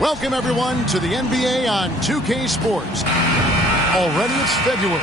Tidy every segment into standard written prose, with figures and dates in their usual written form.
Welcome, everyone, to the NBA on 2K Sports. Already it's February.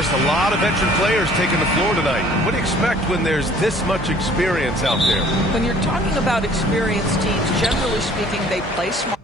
A lot of veteran players taking the floor tonight. What do you expect when there's this much experience out there? When you're talking about experienced teams, generally speaking, they play smart.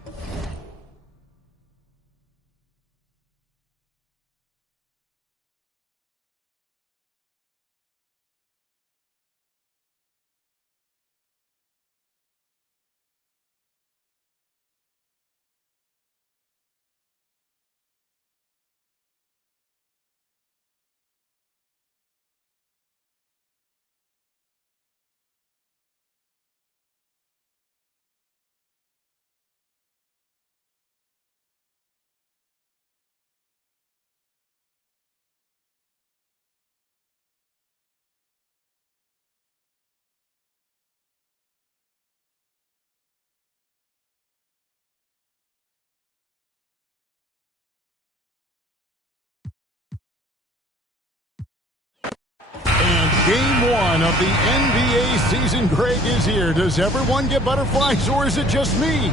Game one of the NBA season, Greg, is here. Does everyone get butterflies, or is it just me?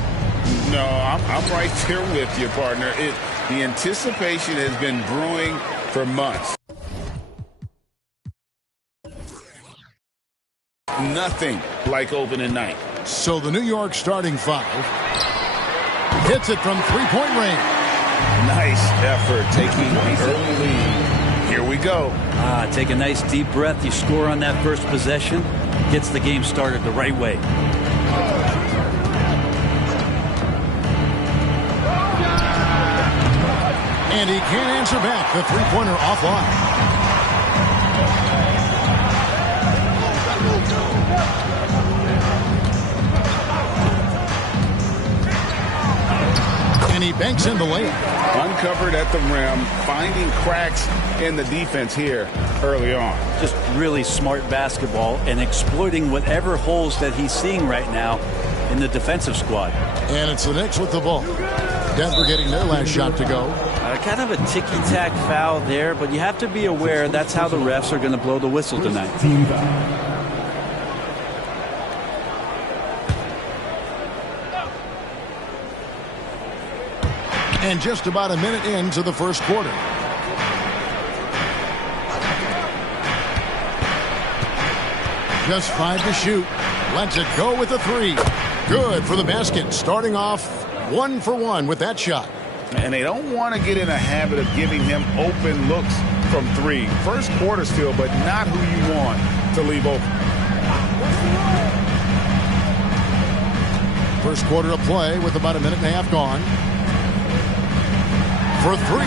No, I'm right there with you, partner. The anticipation has been brewing for months. Nothing like opening night. So the New York starting five hits it from three-point range. Nice effort taking the early lead. Here we go. Take a nice deep breath. You score on that first possession. Gets the game started the right way. And he can't answer back. The three-pointer offline. And he banks in the layup. uncovered at the rim, finding cracks in the defense here early on. Just really smart basketball and exploiting whatever holes that he's seeing right now in the defensive squad. And it's the Knicks with the ball. Denver getting their last shot to go. Kind of a ticky-tack foul there, but you have to be aware that's how the refs are going to blow the whistle tonight. And just about a minute into the first quarter. Just 5 to shoot. Lets it go with a 3. Good for the basket. Starting off 1 for 1 with that shot. And they don't want to get in a habit of giving him open looks from 3. First quarter still, but not who you want to leave open. First quarter of play with about a minute and a half gone. For 3.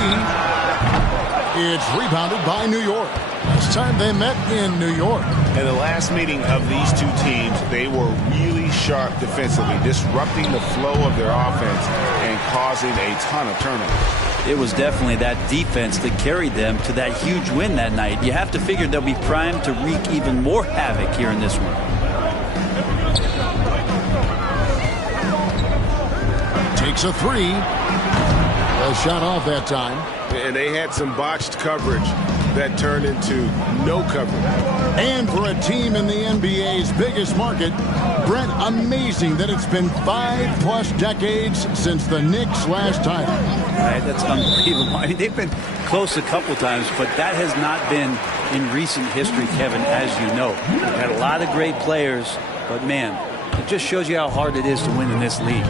It's rebounded by New York. Last time they met in New York. In the last meeting of these two teams, they were really sharp defensively, disrupting the flow of their offense and causing a ton of turnovers. It was definitely that defense that carried them to that huge win that night. You have to figure they'll be primed to wreak even more havoc here in this one. Takes a 3. A shot off that time. And they had some botched coverage that turned into no coverage. And for a team in the NBA's biggest market, Brent, amazing that it's been 5+ decades since the Knicks' last title. Right, that's unbelievable. I mean, they've been close a couple times, but that has not been in recent history, Kevin, as you know. We've had a lot of great players, but man, it just shows you how hard it is to win in this league.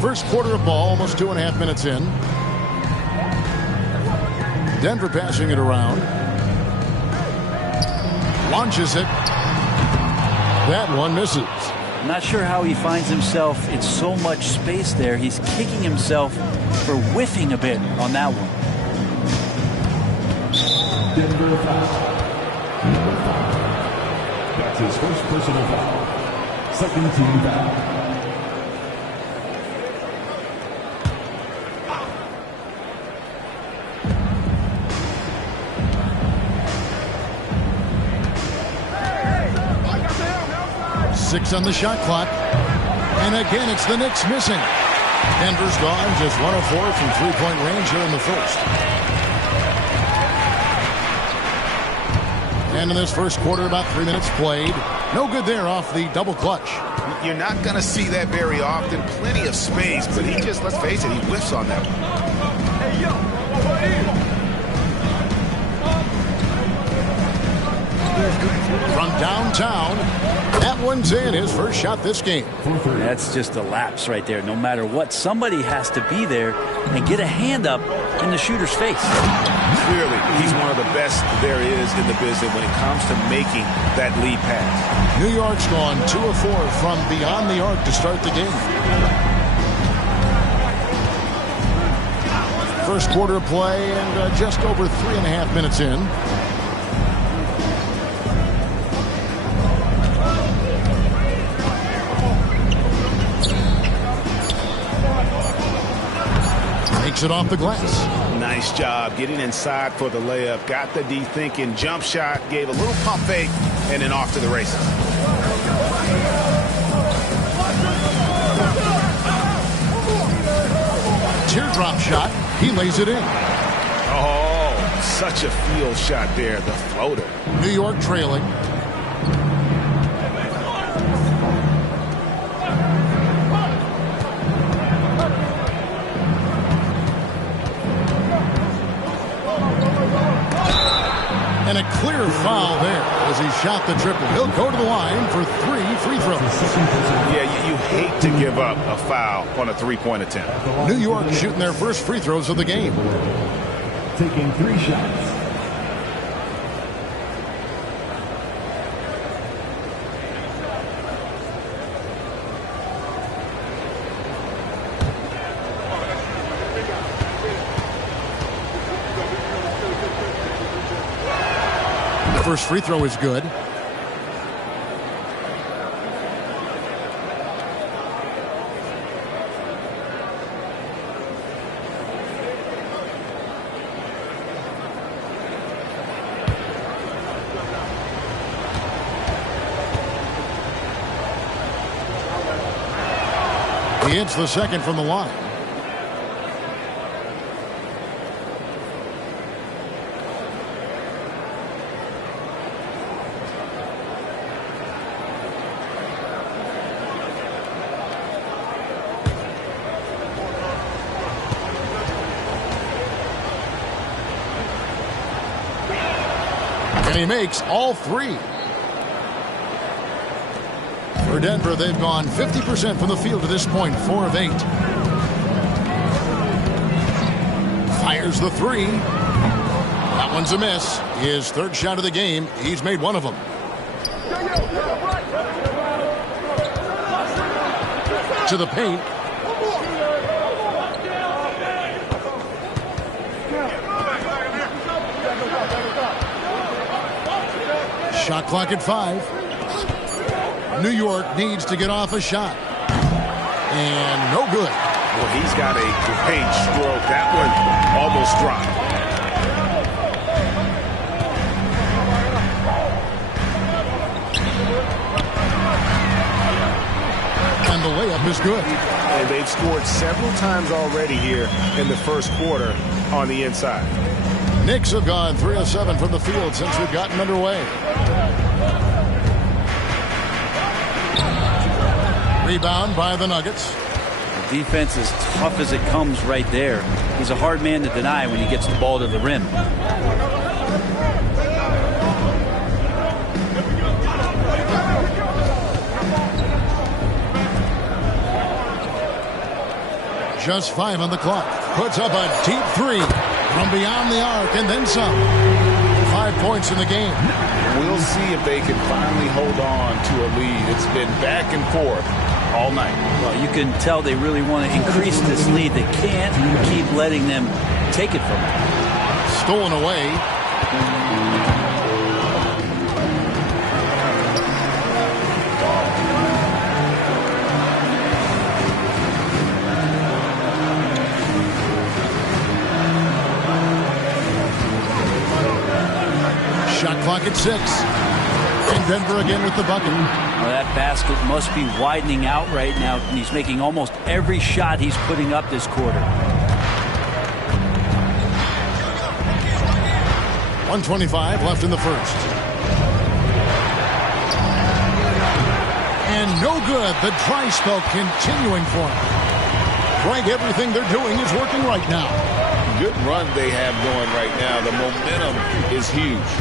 First quarter of ball, almost 2.5 minutes in. Denver passing it around. Launches it. That one misses. I'm not sure how he finds himself in so much space there. He's kicking himself for whiffing a bit on that one. Denver foul. Number 5. That's his first personal foul. Second team foul. Six on the shot clock. And again, it's the Knicks missing. Denver's gone just 1 of 4 from three-point range here in the first. And in this first quarter, about 3 minutes played. No good there off the double clutch. You're not going to see that very often. Plenty of space, but he just, let's face it, he whiffs on that one. Hey, yo. From downtown, that one's in. His first shot this game. That's just a lapse right there. No matter what, somebody has to be there and get a hand up in the shooter's face. Clearly, he's one of the best there is in the business when it comes to making that lead pass. New York's gone 2 of 4 from beyond the arc to start the game. First quarter of play and just over 3.5 minutes in. Takes it off the glass. Nice job getting inside for the layup. Got the D thinking, jump shot, gave a little pump fake, and then off to the races. Teardrop shot. He lays it in. Oh, such a field shot there, the floater. New York trailing. And a clear foul there as he shot the triple. He'll go to the line for 3 free throws. Yeah, you hate to give up a foul on a three-point attempt. New York shooting their first free throws of the game. Taking 3 shots. First free throw is good. He hits the second from the line. And he makes all three. For Denver, they've gone 50% from the field to this point, 4 of 8. Fires the three. That one's a miss. His third shot of the game. He's made one of them. To the paint. Shot clock at 5. New York needs to get off a shot. And no good. Well, he's got a great stroke. That one almost dropped. And the layup is good. And they've scored several times already here in the first quarter on the inside. Knicks have gone 3 of 7 from the field since we've gotten underway. Rebound by the Nuggets. The defense is tough as it comes right there. He's a hard man to deny when he gets the ball to the rim. Just 5 on the clock. Puts up a deep three from beyond the arc and then some. 5 points in the game. We'll see if they can finally hold on to a lead. It's been back and forth all night. Well, you can tell they really want to increase this lead. They can't keep letting them take it from them. Stolen away. Shot clock at 6. And Denver again with the bucket. Well, that basket must be widening out right now. He's making almost every shot he's putting up this quarter. 1:25 left in the first. And no good. The dry spell continuing for him. Greg, everything they're doing is working right now. Good run they have going right now. The momentum is huge.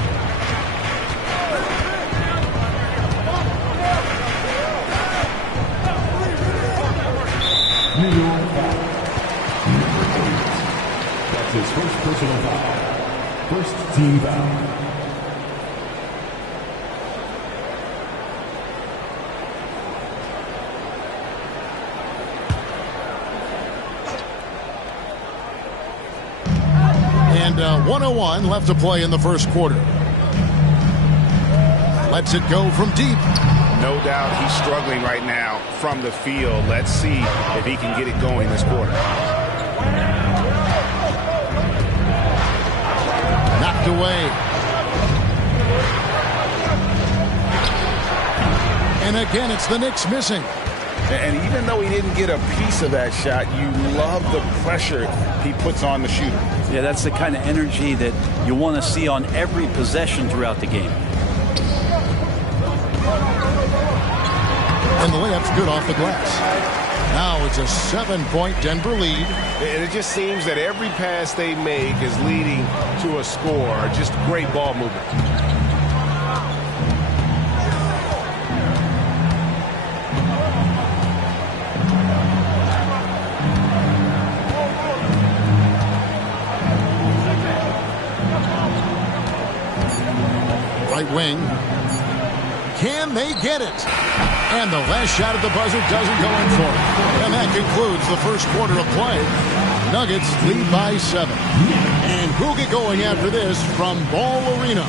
New York foul. Number 8. That's his first personal foul. First team foul. And 1:01 left to play in the first quarter. Lets it go from deep. No doubt he's struggling right now from the field. Let's see if he can get it going this quarter. Knocked away. And again, it's the Knicks missing. And even though he didn't get a piece of that shot, you love the pressure he puts on the shooter. Yeah, that's the kind of energy that you want to see on every possession throughout the game. And the layup's good off the glass. Now it's a 7-point Denver lead. And it just seems that every pass they make is leading to a score. Just great ball movement. Right wing. Can they get it? And the last shot at the buzzer doesn't go in for it. And that concludes the first quarter of play. Nuggets lead by 7. And who'll get going after this from Ball Arena?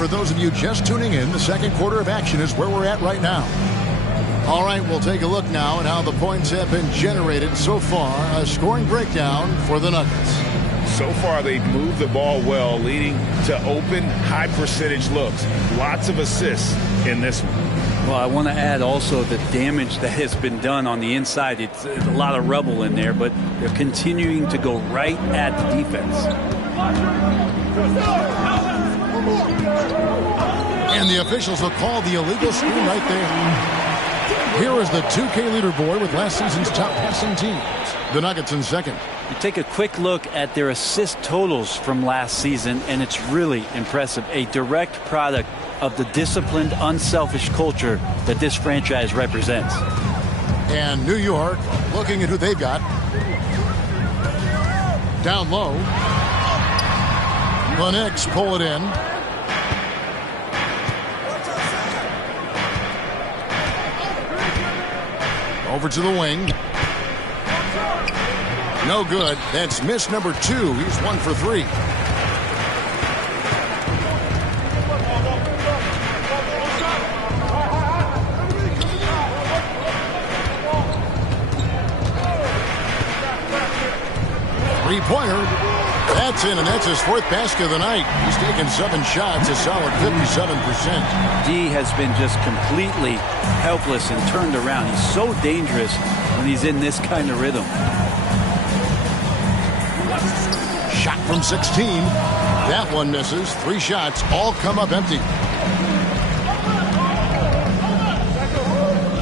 for those of you just tuning in, the second quarter of action is where we're at right now. All right, we'll take a look now at how the points have been generated so far. A scoring breakdown for the Nuggets. So far, they've moved the ball well, leading to open, high-percentage looks. Lots of assists in this one. Well, I want to add also the damage that has been done on the inside. It's a lot of rubble in there, but they're continuing to go right at the defense. And the officials will call the illegal screen right there. Here is the 2K leaderboard with last season's top passing teams. The Nuggets in second. You take a quick look at their assist totals from last season, and it's really impressive. A direct product of the disciplined, unselfish culture that this franchise represents. And New York, looking at who they've got. Down low. The Knicks pull it in. Over to the wing. No good. That's miss number 2. He's 1 for 3. Three-pointer. That's in, and that's his 4th basket of the night. He's taken 7 shots, a solid 57%. D has been just completely helpless and turned around. He's so dangerous when he's in this kind of rhythm. Shot from 16. That one misses. 3 shots all come up empty.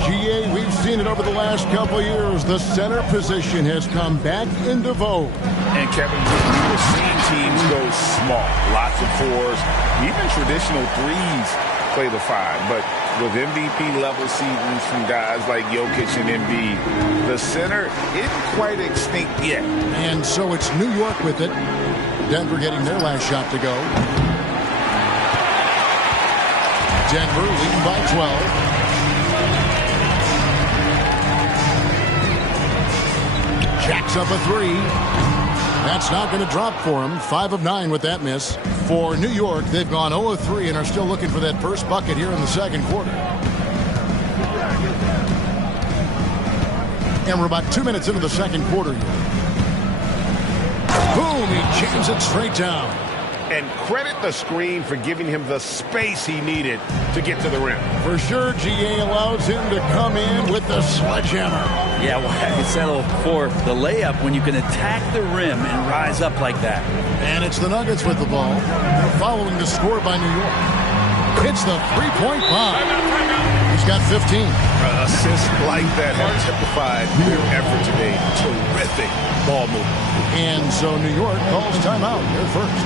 GA, we've seen it over the last couple years. The center position has come back into vogue. And Kevin, we've seen teams go small. Lots of 4s, even traditional 3s play the 5. But with MVP-level seasons from guys like Jokic and Embiid, the center isn't quite extinct yet. And so it's New York with it. Denver getting their last shot to go. Denver leading by 12. Jacks up a 3. That's not going to drop for him. 5 of 9 with that miss. For New York, they've gone 0 of 3 and are still looking for that first bucket here in the second quarter. And we're about 2 minutes into the second quarter here. Boom, he jams it straight down. And credit the screen for giving him the space he needed to get to the rim. For sure, GA allows him to come in with the sledgehammer. Yeah, why settle for the layup when you can attack the rim and rise up like that? And it's the Nuggets with the ball. They're following the score by New York. It's the three-point bomb. He's got 15. Assists like that have typified their effort today. Terrific ball movement. And so New York calls timeout. They're first.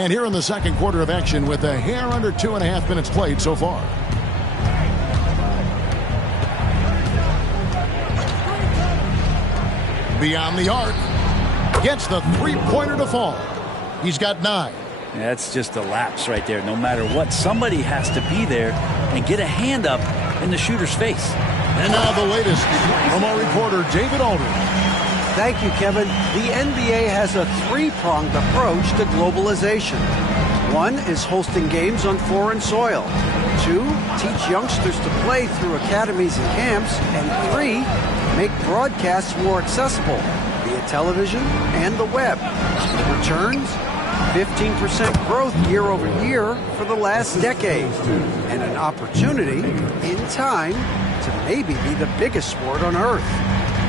And here in the second quarter of action with a hair under 2.5 minutes played so far. Beyond the arc. Gets the three-pointer to fall. He's got 9. Yeah, that's just a lapse right there. No matter what, somebody has to be there and get a hand up in the shooter's face. And now the latest from our reporter, David Aldridge. Thank you, Kevin. The NBA has a three-pronged approach to globalization. 1 is hosting games on foreign soil. 2, teach youngsters to play through academies and camps. And 3, make broadcasts more accessible via television and the web. The returns? 15% growth year over year for the last decade. And an opportunity, in time, to maybe be the biggest sport on earth.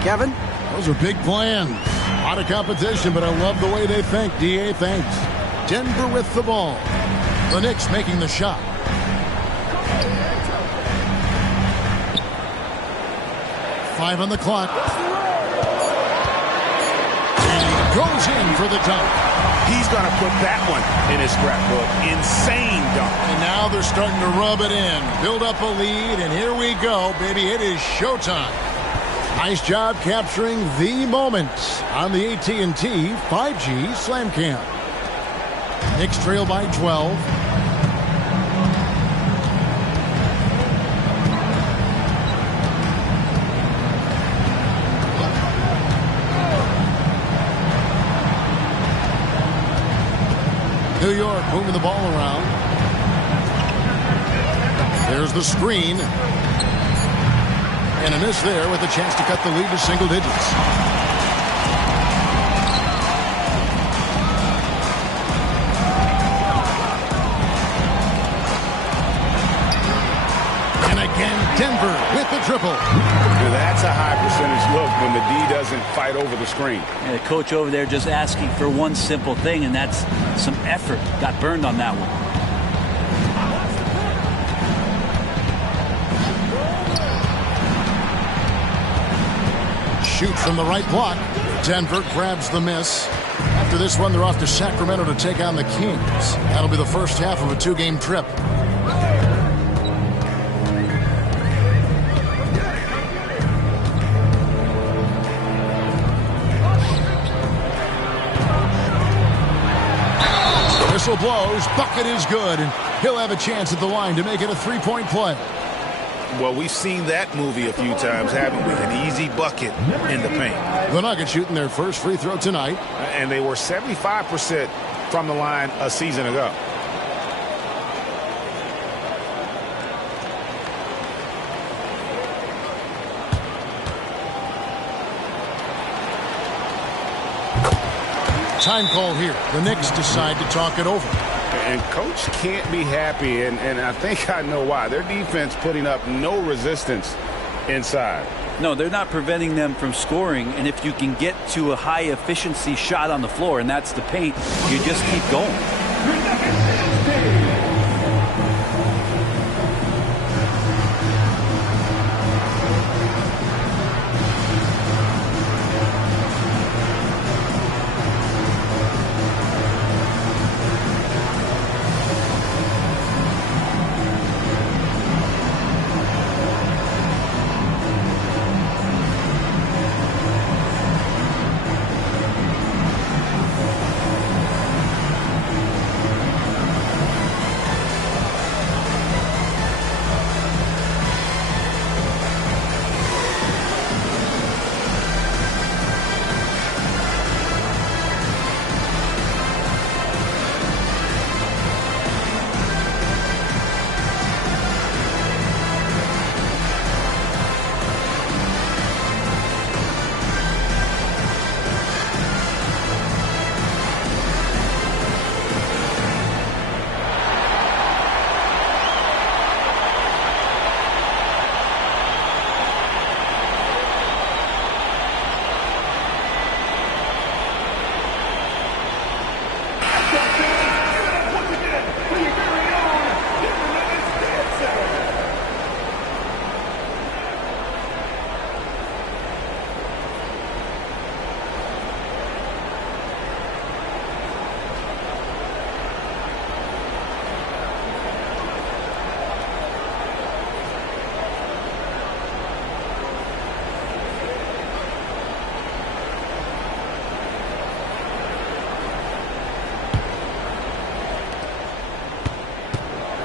Kevin? Those are big plans. A lot of competition, but I love the way they think. D.A., thanks. Denver with the ball. The Knicks making the shot. Five on the clock. And he goes in for the dunk. He's going to put that one in his scrapbook. Insane dunk. And now they're starting to rub it in. Build up a lead, and here we go, baby. It is showtime. Nice job capturing the moment on the AT&T 5G Slam Cam. Knicks trail by 12. New York moving the ball around. There's the screen. And a miss there with a chance to cut the lead to single digits. And again, Denver with the triple. That's a high percentage look when the D doesn't fight over the screen. And the coach over there just asking for one simple thing, and that's some effort. Got burned on that one. Shoot from the right block. Denver grabs the miss. After this one, they're off to Sacramento to take on the Kings. That'll be the first half of a 2-game trip. Whistle blows. Bucket is good, and he'll have a chance at the line to make it a 3-point play. Well, we've seen that movie a few times, haven't we? An easy bucket in the paint. The Nuggets shooting their first free throw tonight. And they were 75% from the line a season ago. Time call here. The Knicks decide to talk it over. And coach can't be happy, and I think I know why. Their defense putting up no resistance inside. No, they're not preventing them from scoring, and if you can get to a high-efficiency shot on the floor, and that's the paint, you just keep going.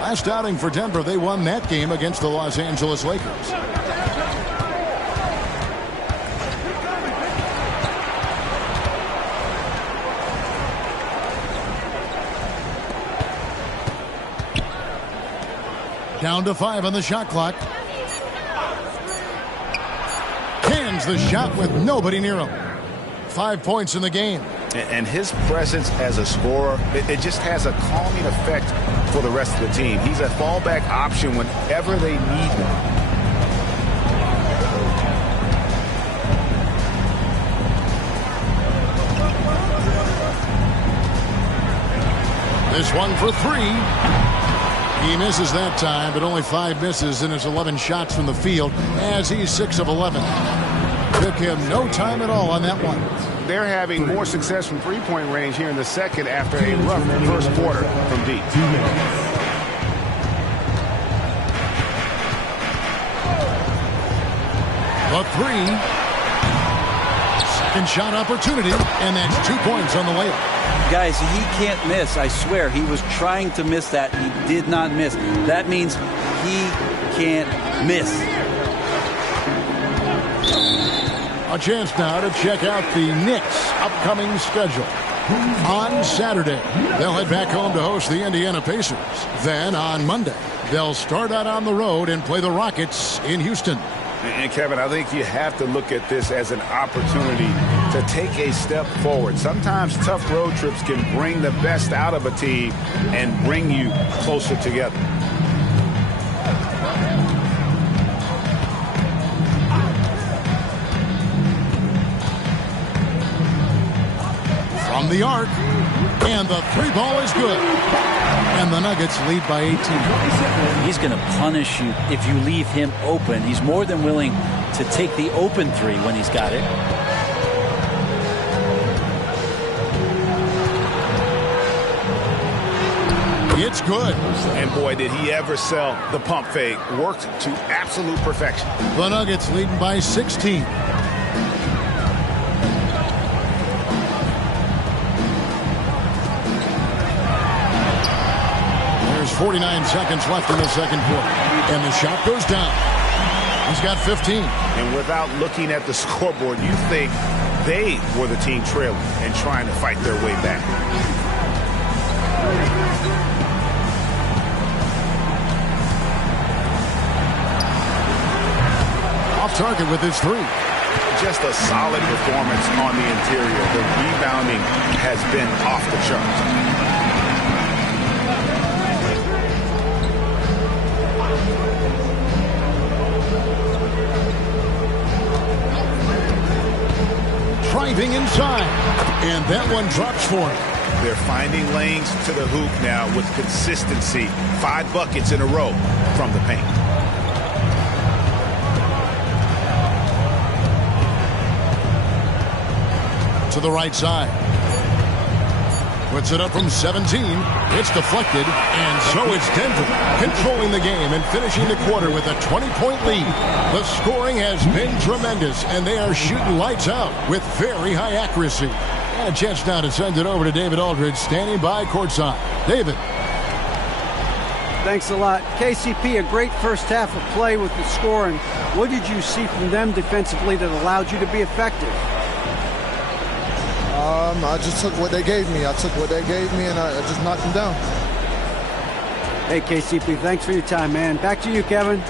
Last outing for Denver, they won that game against the Los Angeles Lakers. Down to 5 on the shot clock. Cans the shot with nobody near him. 5 points in the game. And his presence as a scorer, it just has a calming effect for the rest of the team. He's a fallback option whenever they need him. This one for 3. He misses that time, but only 5 misses in his 11 shots from the field as he's 6 of 11. Took him no time at all on that one. They're having more success from three-point range here in the second after a rough first quarter from deep. The 3. Second shot opportunity, and that's 2 points on the layup. Guys, he can't miss. I swear, he was trying to miss that. He did not miss. That means he can't miss. A chance now to check out the Knicks' upcoming schedule. On Saturday, they'll head back home to host the Indiana Pacers. Then on Monday, they'll start out on the road and play the Rockets in Houston. And Kevin, I think you have to look at this as an opportunity to take a step forward. Sometimes tough road trips can bring the best out of a team and bring you closer together. From the arc, and the 3 ball is good. And the Nuggets lead by 18. He's going to punish you if you leave him open. He's more than willing to take the open 3 when he's got it. It's good. And boy, did he ever sell the pump fake. Worked to absolute perfection. The Nuggets leading by 16. There's 49 seconds left in the second quarter. And the shot goes down. He's got 15. And without looking at the scoreboard, you think they were the team trailing and trying to fight their way back. Off target with his 3. Just a solid performance on the interior. The rebounding has been off the charts. Driving inside, and that one drops for him. They're finding lanes to the hoop now with consistency. 5 buckets in a row from the paint. To the right side. Puts it up from 17. It's deflected, and so it's Denver controlling the game and finishing the quarter with a 20-point lead. The scoring has been tremendous, and they are shooting lights out with very high accuracy. And a chance now to send it over to David Aldridge, standing by courtside. David. Thanks a lot. KCP, a great first half of play with the scoring. What did you see from them defensively that allowed you to be effective? I just took what they gave me. I took what they gave me, and I just knocked them down. Hey, KCP, thanks for your time, man. Back to you, Kevin.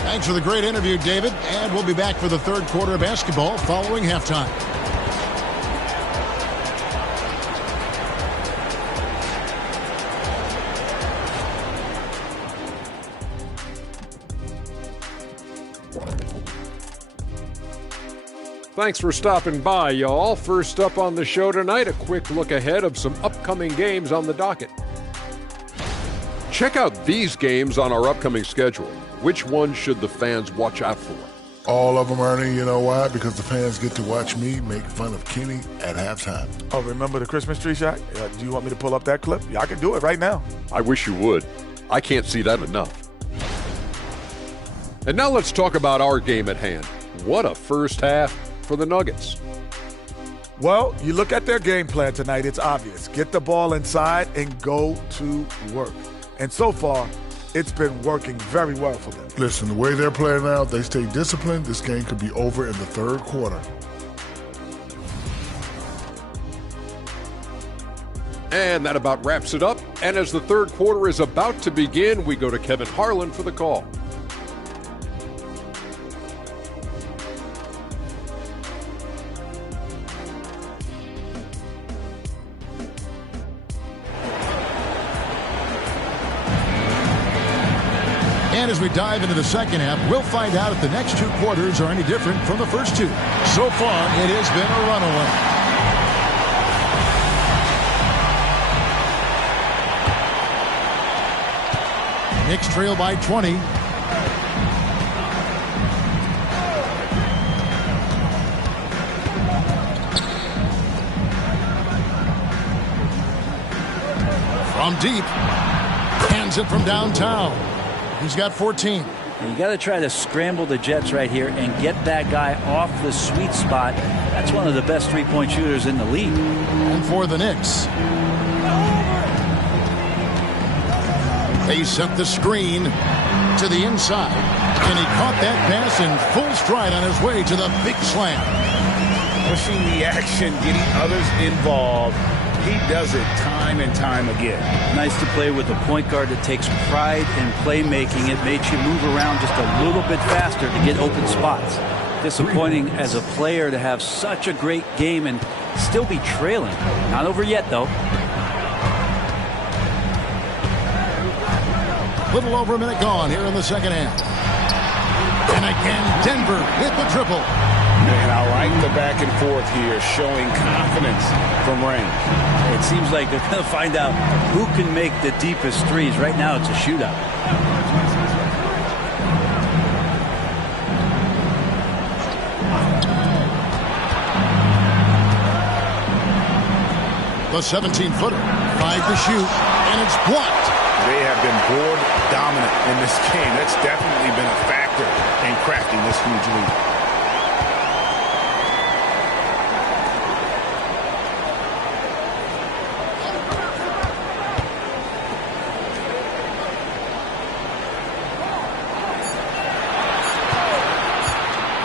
Thanks for the great interview, David. And we'll be back for the third quarter of basketball following halftime. Thanks for stopping by, y'all. First up on the show tonight, a quick look ahead of some upcoming games on the docket. Check out these games on our upcoming schedule. Which one should the fans watch out for? All of them, Ernie. You know why? Because the fans get to watch me make fun of Kenny at halftime. Oh, remember the Christmas tree shot? Do you want me to pull up that clip? Yeah, I can do it right now. I wish you would. I can't see that enough. And now let's talk about our game at hand. What a first half for the Nuggets. Well, you look at their game plan tonight, it's obvious. Get the ball inside and go to work. And so far, it's been working very well for them. Listen, the way they're playing now, if they stay disciplined, this game could be over in the third quarter. And that about wraps it up. And as the third quarter is about to begin, we go to Kevin Harlan for the call. And as we dive into the second half, we'll find out if the next two quarters are any different from the first two. So far, it has been a runaway. Knicks trail by 20. From deep. Hands it from downtown. He's got 14. And you got to try to scramble the Jets right here and get that guy off the sweet spot. That's one of the best three-point shooters in the league. And for the Knicks, they set the screen to the inside. And he caught that pass in full stride on his way to the big slam. Pushing the action, getting others involved. He does it time and time again. Nice to play with a point guard that takes pride in playmaking. It makes you move around just a little bit faster to get open spots. Disappointing as a player to have such a great game and still be trailing. Not over yet, though. Little over a minute gone here in the second half. And again, Denver hit the triple. And I like the back and forth here, showing confidence from range. It seems like they're going to find out who can make the deepest threes. Right now, it's a shootout. The 17-footer, 5 to shoot, and it's blocked. They have been board dominant in this game. That's definitely been a factor in crafting this huge lead.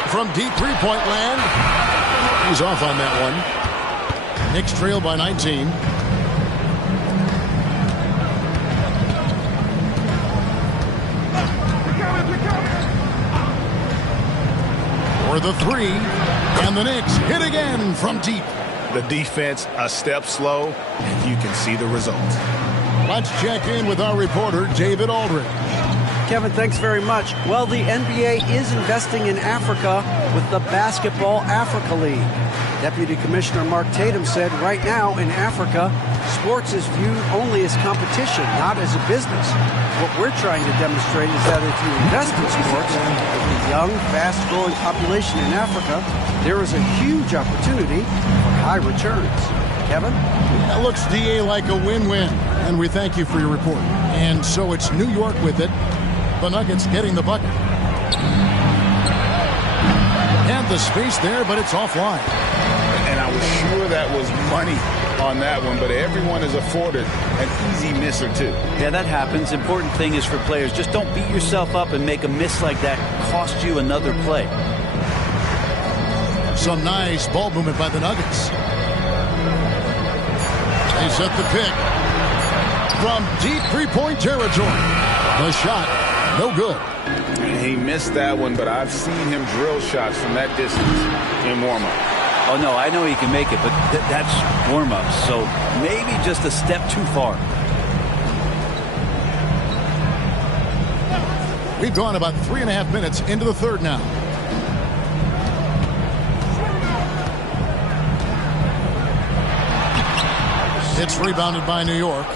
From deep three-point land, he's off on that one. Knicks trail by 19. For the three, and the Knicks hit again from deep. The defense a step slow, and you can see the results. Let's check in with our reporter, David Aldridge. Kevin, thanks very much. Well, the NBA is investing in Africa with the Basketball Africa League. Deputy Commissioner Mark Tatum said right now in Africa, sports is viewed only as competition, not as a business. What we're trying to demonstrate is that if you invest in sports, with a young, fast-growing population in Africa, there is a huge opportunity for high returns. Kevin? That looks, DA, like a win-win, and we thank you for your report. And so it's New York with it. The Nuggets getting the bucket. And the space there, but it's offline. And I was sure that was money on that one, but everyone is afforded an easy miss or two. Yeah, that happens. Important thing is for players, just don't beat yourself up and make a miss like that cost you another play. Some nice ball movement by the Nuggets. They set the pick. From deep three-point territory. The shot. No good. He missed that one, but I've seen him drill shots from that distance in warm-up. Oh, no, I know he can make it, but that's warm-up, so maybe just a step too far. We've gone about 3.5 minutes into the third now. It's rebounded by New York.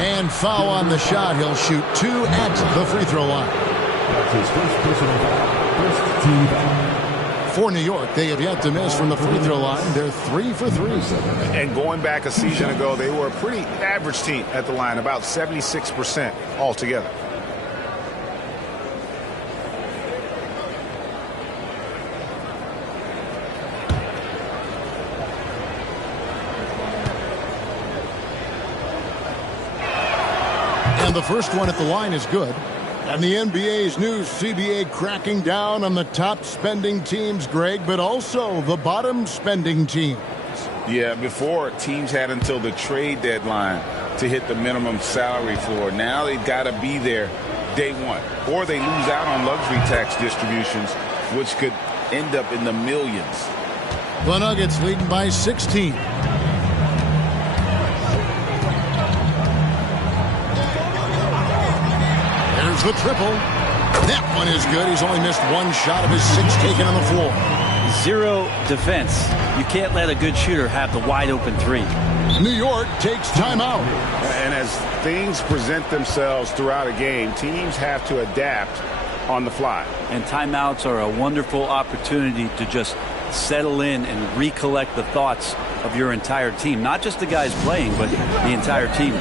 And foul on the shot. He'll shoot 2 at the free throw line. That's his first personal foul. First team foul. For New York, they have yet to miss from the free throw line. They're 3 for 3. And going back a season ago, they were a pretty average team at the line, about 76% altogether. And the first one at the line is good. And the NBA's new CBA cracking down on the top spending teams, Greg, but also the bottom spending teams. Yeah, before teams had until the trade deadline to hit the minimum salary floor. Now they've got to be there day one, or they lose out on luxury tax distributions, which could end up in the millions. The Nuggets leading by 16. There's the triple. That one is good. He's only missed one shot of his 6 taken on the floor. Zero defense. You can't let a good shooter have the wide open 3. New York takes timeout. And as things present themselves throughout a game, teams have to adapt on the fly. And timeouts are a wonderful opportunity to just settle in and recollect the thoughts of your entire team. Not just the guys playing, but the entire team.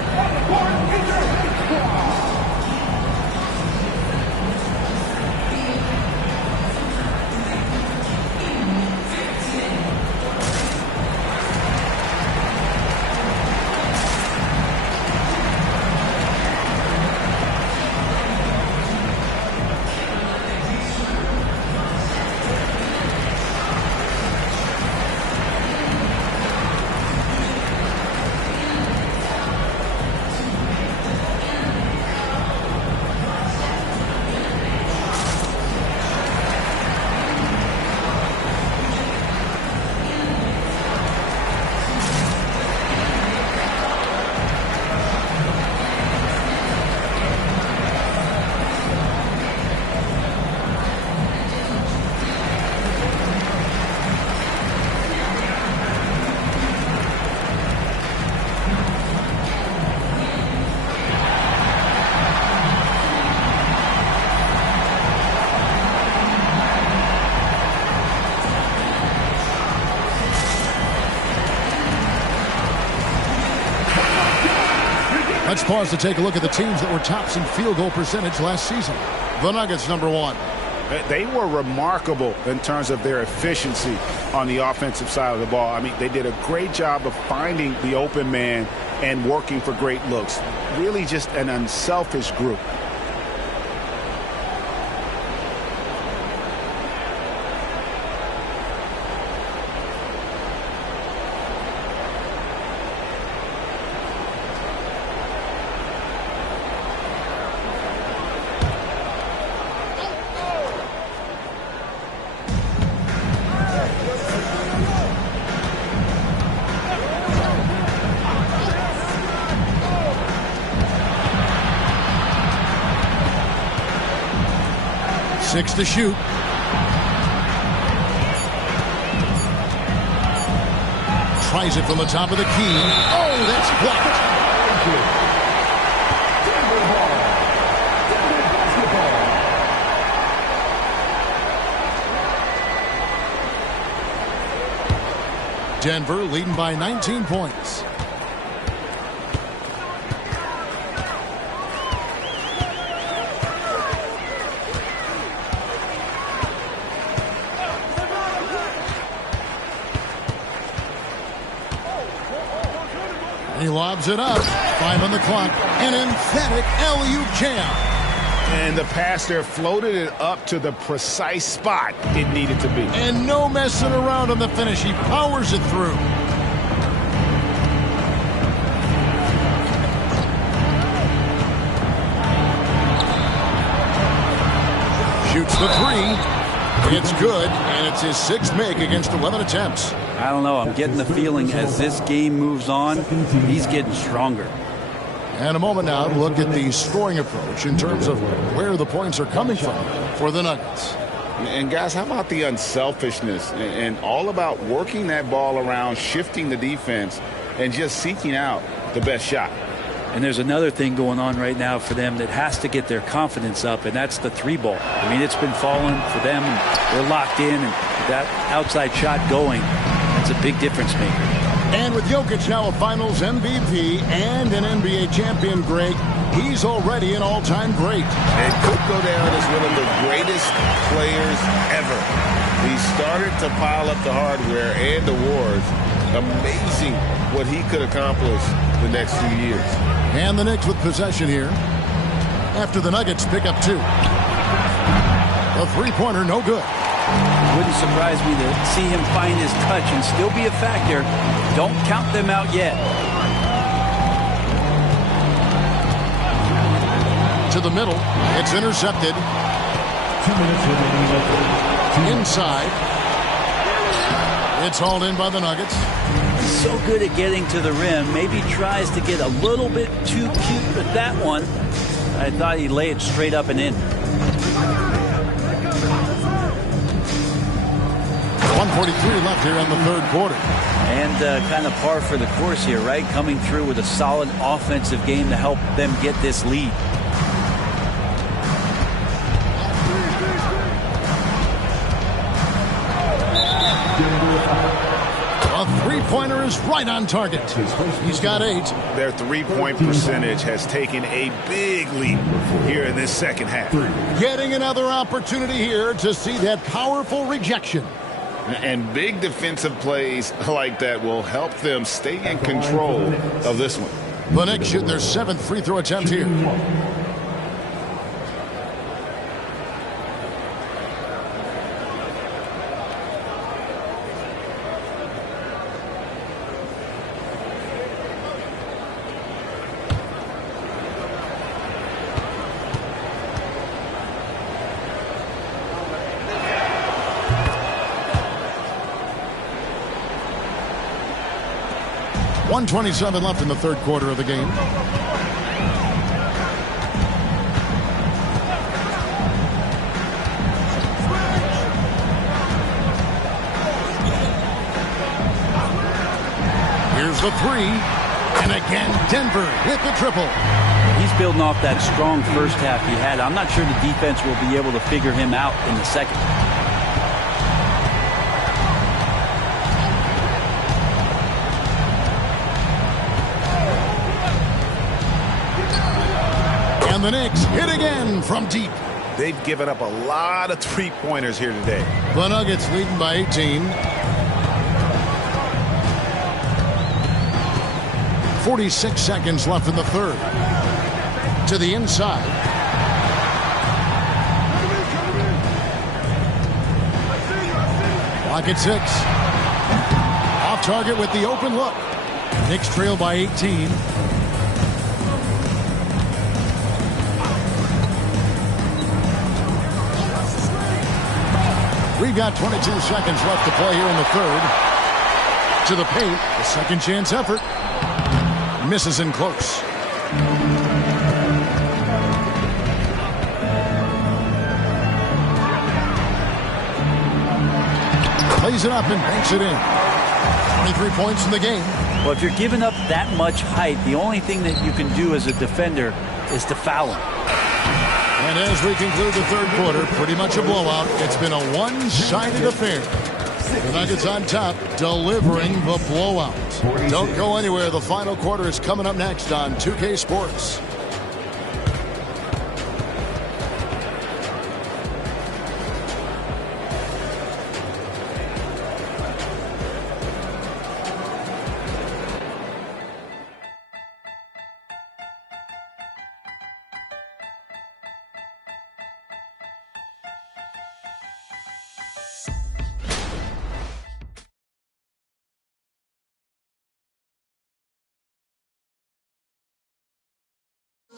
Let's pause to take a look at the teams that were tops in field goal percentage last season. The Nuggets, number 1. They were remarkable in terms of their efficiency on the offensive side of the ball. I mean, they did a great job of finding the open man and working for great looks. Really just an unselfish group. Six to shoot. Tries it from the top of the key. Oh, that's blocked. Denver leading by 19 points. He lobs it up. 5 on the clock. An emphatic alley-oop jam. And the pass there floated it up to the precise spot it needed to be. And no messing around on the finish. He powers it through. Shoots the 3. It's good, and it's his 6th make against 11 attempts. I don't know. I'm getting the feeling as this game moves on, he's getting stronger. And a moment now to look at the scoring approach in terms of where the points are coming from for the Nuggets. And guys, how about the unselfishness and all about working that ball around, shifting the defense, and just seeking out the best shot. And there's another thing going on right now for them that has to get their confidence up, and that's the 3 ball. I mean, it's been falling for them, and they're locked in, and that outside shot going, that's a big difference maker. And with Jokic now a Finals MVP and an NBA champion, Greg, he's already an all-time great. And could go down as one of the greatest players ever. He started to pile up the hardware and awards. Amazing what he could accomplish the next few years. And the Knicks with possession here. after the Nuggets pick up 2. A three-pointer, no good. Wouldn't surprise me to see him find his touch and still be a factor. Don't count them out yet. To the middle. It's intercepted. 2 minutes remaining. Inside. It's hauled in by the Nuggets. So good at getting to the rim. Maybe tries to get a little bit too cute with that one. I thought he'd lay it straight up and in. 1:43 left here in the third quarter. And kind of par for the course here, right? Coming through with a solid offensive game to help them get this lead. A three-pointer is right on target. He's got 8. Their three-point percentage has taken a big leap here in this second half. Getting another opportunity here to see that powerful rejection. And big defensive plays like that will help them stay in control of this one. The Knicks shoot their 7th free throw attempt here. .127 left in the third quarter of the game. Here's the 3. And again, Denver with the triple. He's building off that strong first half he had. I'm not sure the defense will be able to figure him out in the second. And the Knicks hit again from deep. They've given up a lot of three-pointers here today. The Nuggets leading by 18. 46 seconds left in the third. To the inside. Clock at 6. Off target with the open look. Knicks trail by 18. We've got 22 seconds left to play here in the third. To the paint, a second chance effort. Misses in close. Plays it up and banks it in. 23 points in the game. Well, if you're giving up that much height, the only thing that you can do as a defender is to foul him. And as we conclude the third quarter, pretty much a blowout. It's been a one-sided affair. The Nuggets on top, delivering the blowout. Don't go anywhere. The final quarter is coming up next on 2K Sports.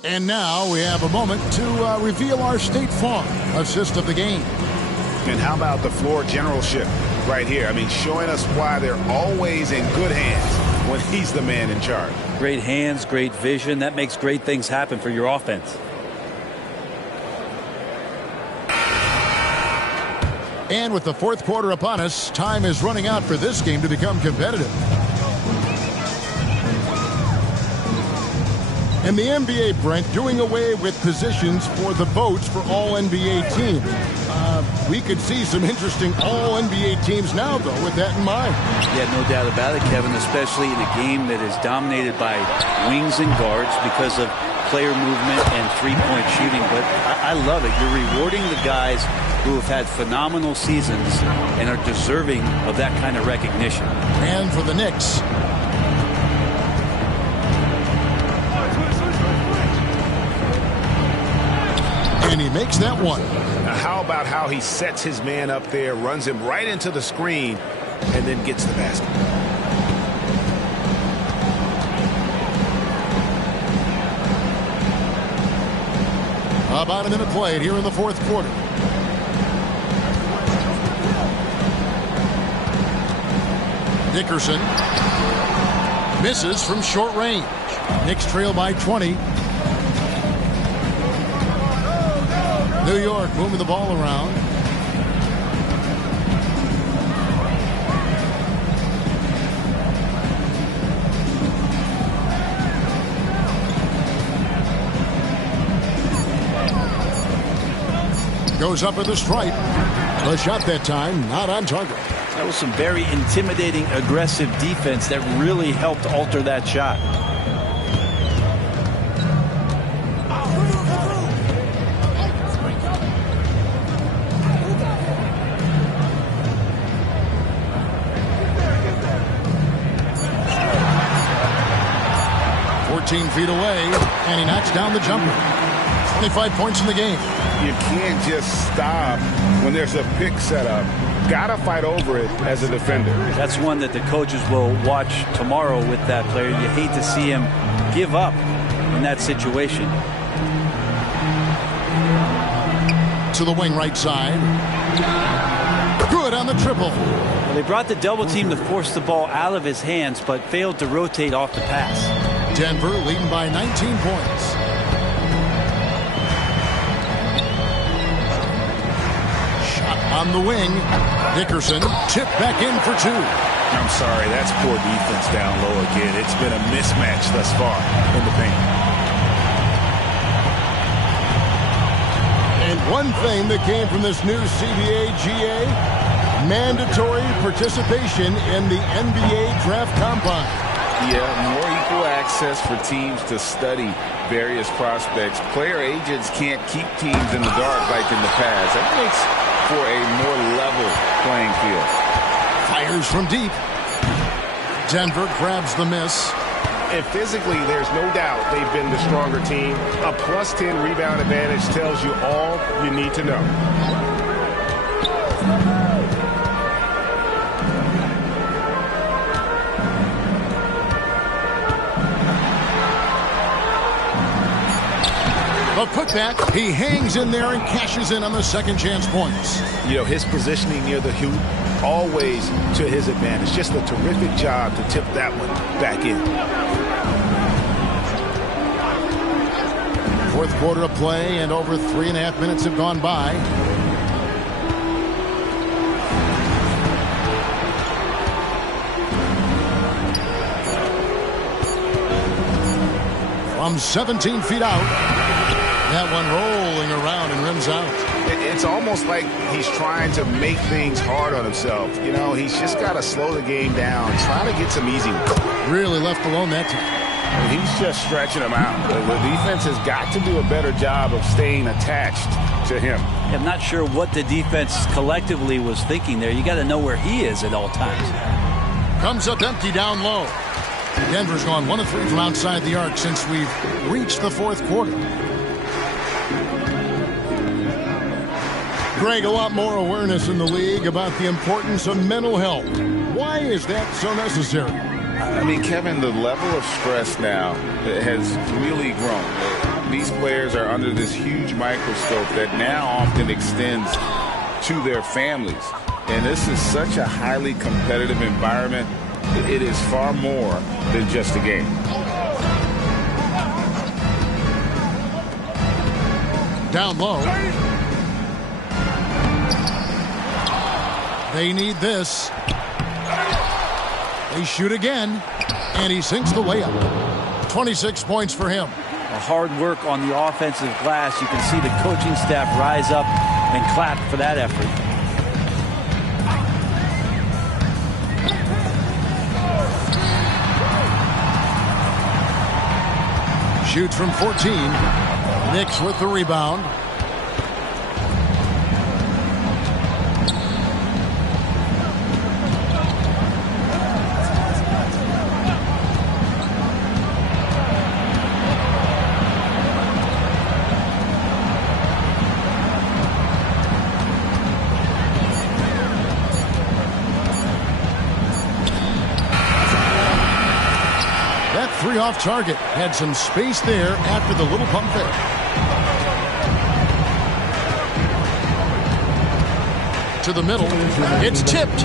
And now we have a moment to reveal our State Farm assist of the game. And how about the floor generalship right here? I mean, showing us why they're always in good hands when he's the man in charge. Great hands, great vision. That makes great things happen for your offense. And with the fourth quarter upon us, time is running out for this game to become competitive. In the NBA, Brent, doing away with positions for the votes for all-NBA teams. We could see some interesting all-NBA teams now, though, with that in mind. Yeah, no doubt about it, Kevin, especially in a game that is dominated by wings and guards because of player movement and three-point shooting. But I love it. You're rewarding the guys who have had phenomenal seasons and are deserving of that kind of recognition. And for the Knicks, And he makes that one. Now, how about how he sets his man up there, runs him right into the screen, and then gets the basket. About a minute played here in the fourth quarter. Dickerson misses from short range. Knicks trail by 20. New York moving the ball around. Goes up at the stripe. The shot that time not on target. That was some very intimidating, aggressive defense that really helped alter that shot. Feet away, and he knocks down the jumper. 25 points in the game. You can't just stop when there's a pick set up. Gotta fight over it as a defender. That's one that the coaches will watch tomorrow with that player. You hate to see him give up in that situation. To the wing right side. Good on the triple. Well, they brought the double team to force the ball out of his hands, but failed to rotate off the pass. Denver leading by 19 points. Shot on the wing. Dickerson tipped back in for two. I'm sorry, that's poor defense down low again. It's been a mismatch thus far in the paint. And one thing that came from this new CBA GA, mandatory participation in the NBA Draft Combine. Yeah, more equal access for teams to study various prospects. Player agents can't keep teams in the dark like in the past. That makes for a more level playing field. Fires from deep. Denver grabs the miss. And physically, there's no doubt they've been the stronger team. A +10 rebound advantage tells you all you need to know. A putback. He hangs in there and cashes in on the second chance points. You know, his positioning near the hoop, always to his advantage. Just a terrific job to tip that one back in. Fourth quarter of play, and over 3.5 minutes have gone by. From 17 feet out. That one rolling around and rims out. It's almost like he's trying to make things hard on himself. You know, he's just got to slow the game down, try to get some easy ones. Really left alone that time. He's just stretching him out. The defense has got to do a better job of staying attached to him. I'm not sure what the defense collectively was thinking there. You got to know where he is at all times. Comes up empty down low. Denver's gone 1 of 3 from outside the arc since we've reached the fourth quarter. Greg, a lot more awareness in the league about the importance of mental health. Why is that so necessary? I mean, Kevin, the level of stress now has really grown. These players are under this huge microscope that now often extends to their families. And this is such a highly competitive environment. It is far more than just a game. Down low. They need this. They shoot again, and he sinks the layup. 26 points for him. A hard work on the offensive glass. You can see the coaching staff rise up and clap for that effort. Shoots from 14. Knicks with the rebound. 3 off target. Had some space there after the little pump fake. To the middle. It's tipped.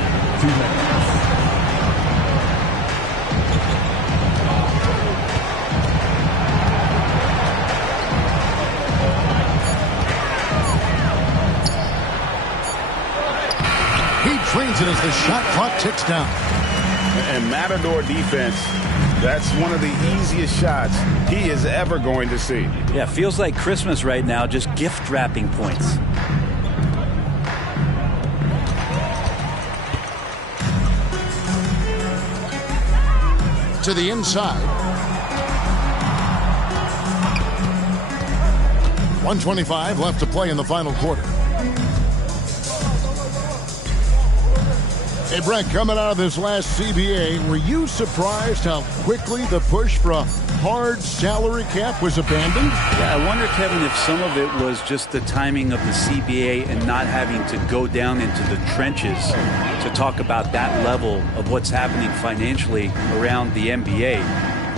He trains it as the shot clock ticks down. And Matador defense, that's one of the easiest shots he is ever going to see. Yeah, feels like Christmas right now, just gift wrapping points. To the inside. 1:25 left to play in the final quarter. Hey, Brent, coming out of this last CBA, were you surprised how quickly the push for a hard salary cap was abandoned? Yeah, I wonder, Kevin, if some of it was just the timing of the CBA and not having to go down into the trenches to talk about that level of what's happening financially around the NBA.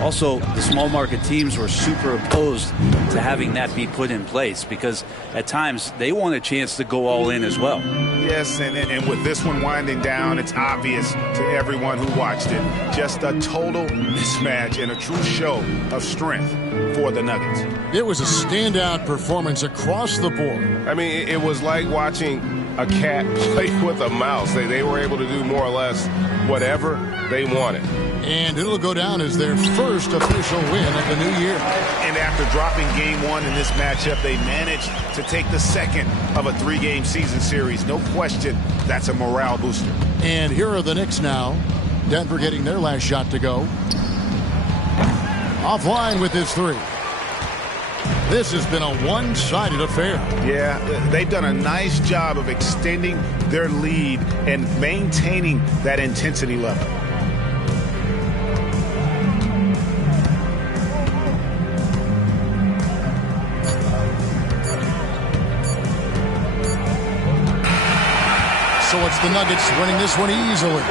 Also, the small market teams were super opposed to having that be put in place because at times they want a chance to go all in as well. Yes, and with this one winding down, it's obvious to everyone who watched it. Just a total mismatch and a true show of strength for the Nuggets. It was a standout performance across the board. I mean, it was like watching a cat play with a mouse. They were able to do more or less whatever they wanted. And it'll go down as their first official win of the new year. And after dropping game 1 in this matchup, they managed to take the second of a 3-game season series. No question, that's a morale booster. And here are the Knicks now. Denver getting their last shot to go. Offline with his 3. This has been a one-sided affair. Yeah, they've done a nice job of extending their lead and maintaining that intensity level. So it's the Nuggets winning this one easily.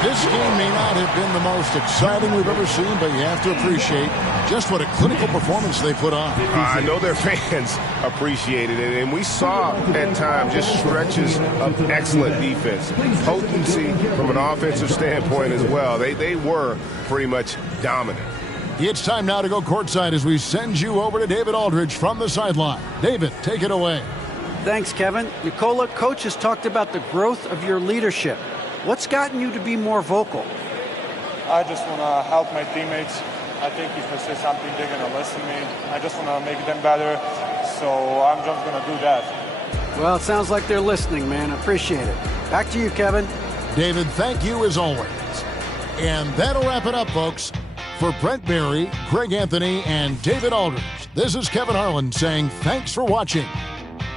This game may not have been the most exciting we've ever seen, but you have to appreciate just what a clinical performance they put on. I know their fans appreciated it, and we saw at times just stretches of excellent defense. Potency from an offensive standpoint as well. They were pretty much dominant. It's time now to go courtside as we send you over to David Aldridge from the sideline. David, take it away. Thanks, Kevin. Nicola, Coach has talked about the growth of your leadership. What's gotten you to be more vocal? I just want to help my teammates. I think if I say something, they're going to listen to me. I just want to make them better, so I'm just going to do that. Well, it sounds like they're listening, man. I appreciate it. Back to you, Kevin. David, thank you as always. And that'll wrap it up, folks. For Brent Barry, Greg Anthony, and David Aldridge, this is Kevin Harlan saying thanks for watching.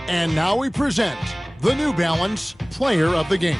And now we present the New Balance Player of the Game.